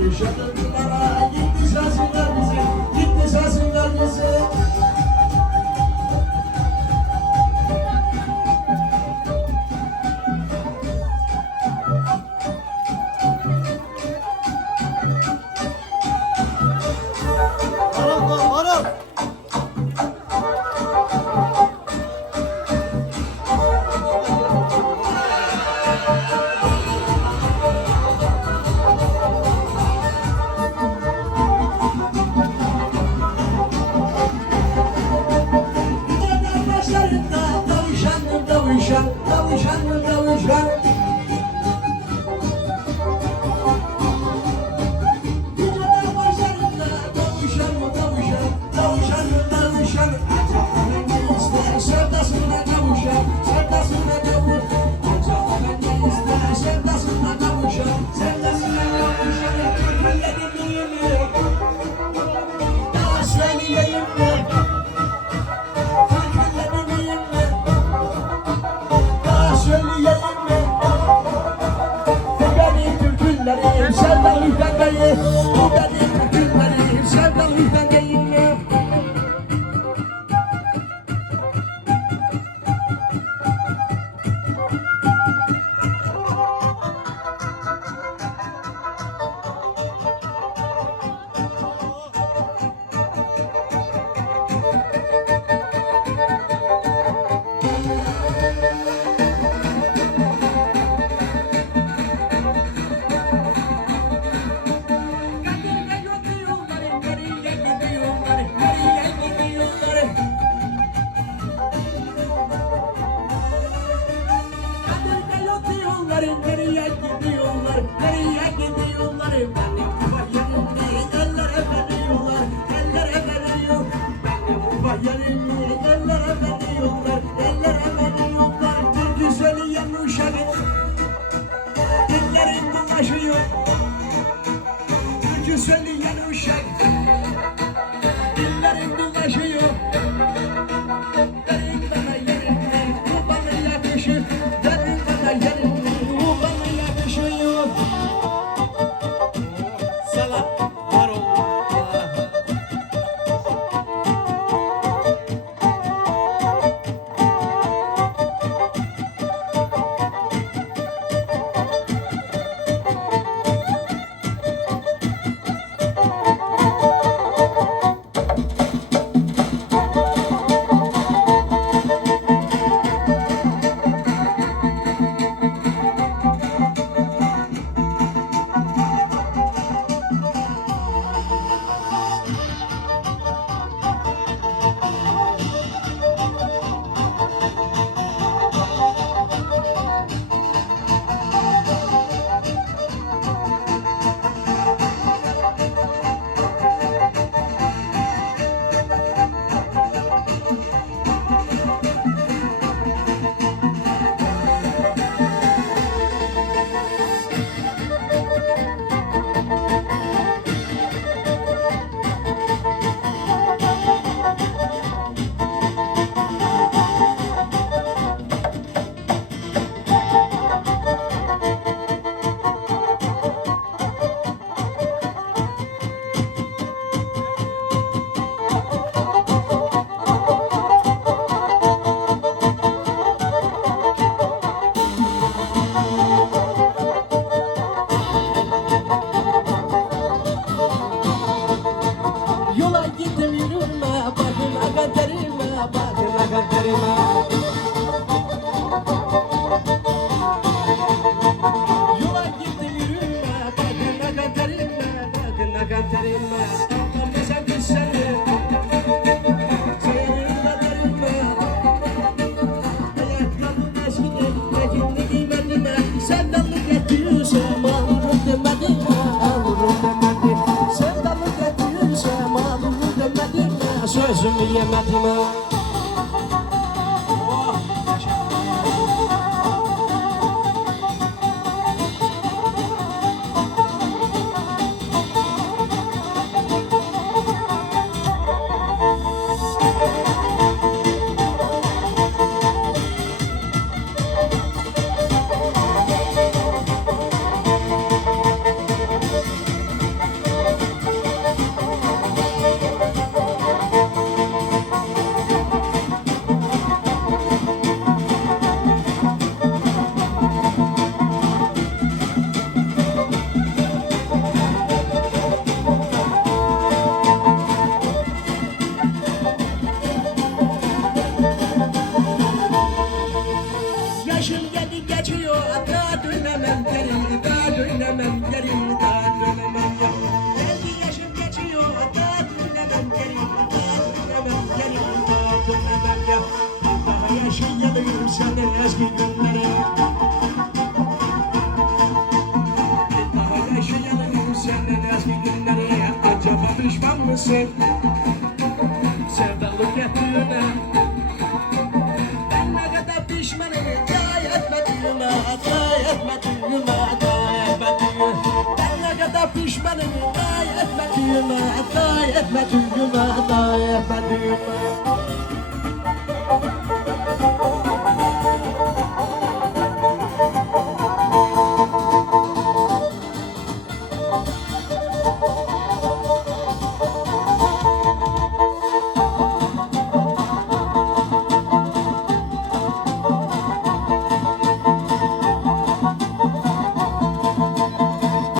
you. shut the saçlarında tavşanım tavşan, tavşanım tavşan. Güzel başlarında tavşanım tavşan, tavşanım tavşan. gidiyorlar, nereye gidiyorlar, nereye gidiyorlar? Benim kubayanımı ellere veriyorlar, ellere veriyor. Benim kubayanımı Maria Matima. Şimdi eski günleri. Daha yaşayalım senden eski günleri. Acaba pişman mısın? Sevdalık yaptığına. Ben ne kadar pişmanım Hikaye etmediğime Hikaye etmediğime Hikaye etmediğime. Ben ne kadar pişmanım Hikaye etmediğime Hikaye etmediğime Hikaye etmediğime.